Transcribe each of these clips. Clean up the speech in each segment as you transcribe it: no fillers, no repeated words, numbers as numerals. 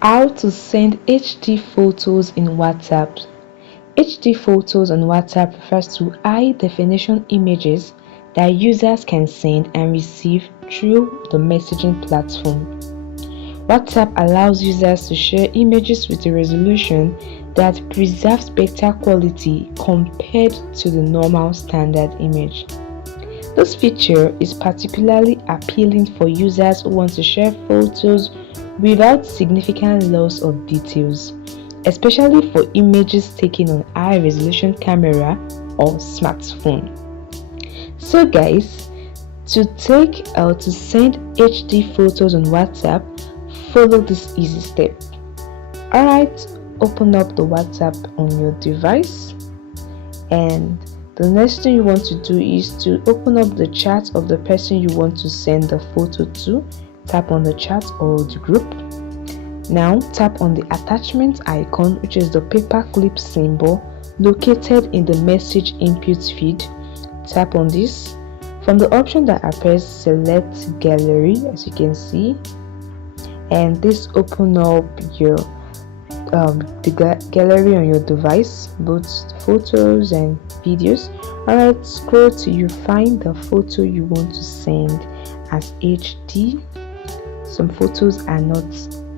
How to send HD photos in WhatsApp. HD photos on WhatsApp refers to high-definition images that users can send and receive through the messaging platform. WhatsApp allows users to share images with a resolution that preserves better quality compared to the normal standard image. This feature is particularly appealing for users who want to share photos without significant loss of details, especially for images taken on high-resolution camera or smartphone. So guys, to send HD photos on WhatsApp, follow this easy step. Alright, open up the WhatsApp on your device, and the next thing you want to do is to open up the chat of the person you want to send the photo to. Tap on the chat or the group. Now tap on the attachment icon, which is the paperclip symbol located in the message input feed. Tap on this. From the option that appears, select gallery, as you can see, and this open up your the gallery on your device, both photos and videos. Alright, scroll till you find the photo you want to send as HD. Some photos are not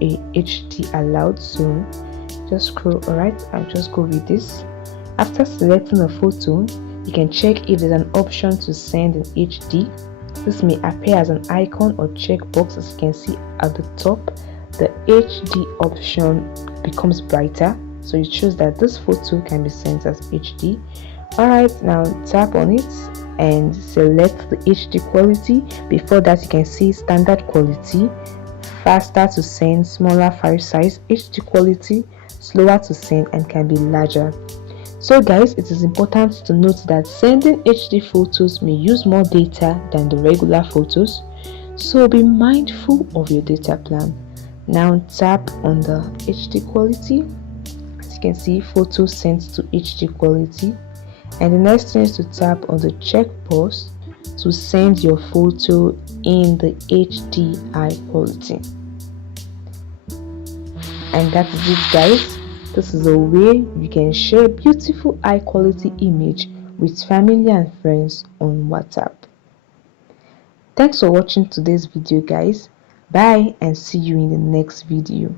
a HD allowed, so just scroll. Alright, I'll just go with this. After selecting a photo, you can check if there's an option to send in HD. This may appear as an icon or checkbox. As you can see at the top, the HD option becomes brighter, so it shows that this photo can be sent as HD. Alright, now tap on it and select the HD quality. Before that, you can see standard quality, faster to send, smaller file size, HD quality, slower to send, and can be larger. So guys, it is important to note that sending HD photos may use more data than the regular photos, so be mindful of your data plan. Now tap on the HD quality. As you can see, photo sent to HD quality, and the next thing is to tap on the checkbox to send your photo in the HD high quality. And that is it guys. This is a way you can share beautiful high quality image with family and friends on WhatsApp. Thanks for watching today's video guys. Bye and see you in the next video.